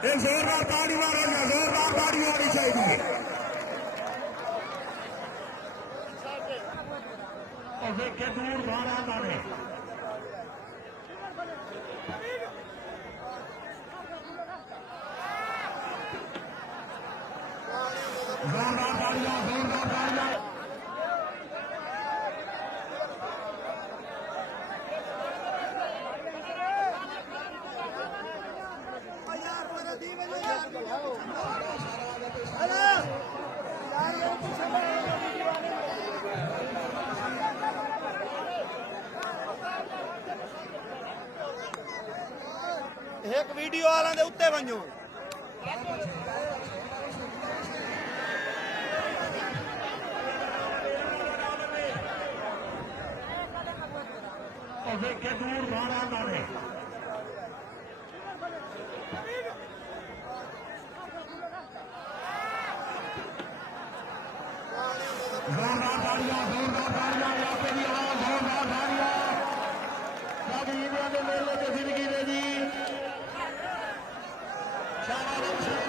एक जोरदार ताड़ी मारो, जोरदार ताड़ी होनी चाहिए। और देखे दूर भाड़ा मारे जोरदार ताड़ियां, जोरदार ताड़ियां। एक वीडियो वाला दे उत्ते वञो देखे दूर भाड़ा मारे जोरदार ताड़ियां, जोरदार ताड़ियां। यहाँ पे भी आओ, जोरदार ताड़ियां। सब इंडिया के मेले की जिंदगी में जी शाबाश।